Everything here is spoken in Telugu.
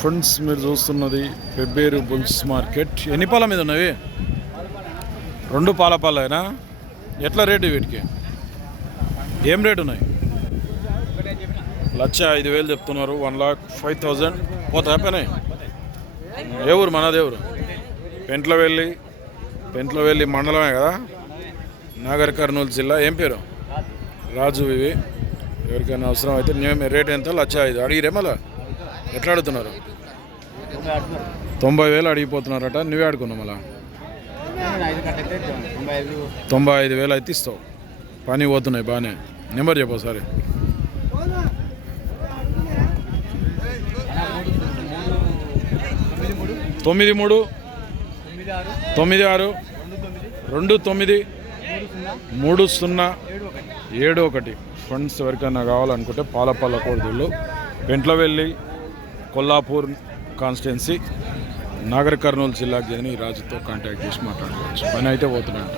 ఫ్రెండ్స్ మీరు చూస్తున్నది పెబ్బేరు బుల్స్ మార్కెట్. ఎన్ని పాల మీద ఉన్నవి? రెండు పాల పాలైనా? ఎట్లా రేటు వీటికి? ఏం రేటు ఉన్నాయి? లక్ష ఐదు వేలు చెప్తున్నారు వన్ లాక్ ఫైవ్ థౌజండ్. పోతా పని? ఏ ఊరు మనదే ఊరు? పెంట్ల వెళ్ళి పెంట్ల వెళ్ళి మండలమే కదా? నాగర్ కర్నూలు జిల్లా. ఏం పేరు? రాజు ఇవి ఎవరికైనా అవసరం అయితే మేము రేట్ ఎంత? లక్ష ఐదు. అడిగిరే మళ్ళీ? ఎట్లా అడుగుతున్నారు తొంభై వేలు అడిగిపోతున్నారట నువ్వే అడుకున్నావు మళ్ళా? తొంభై ఐదు వేలు అయితే ఇస్తావు. పని పోతున్నాయి బాగానే. నెంబర్ చెప్పు ఒకసారి. తొమ్మిది మూడు తొమ్మిది ఆరు రెండు తొమ్మిది మూడు సున్నా ఏడు ఒకటి. ఫ్రెండ్స్ ఎవరికైనా కావాలనుకుంటే పాలపల్ల వెంట్లో వెళ్ళి కొల్లాపూర్ కాన్స్టిట్యున్సీ నాగర్ కర్నూలు జిల్లాకు చెందిన ఈ రాజుతో కాంటాక్ట్ చేసి మాట్లాడుకోవచ్చు. పని అయితే పోతున్నాడు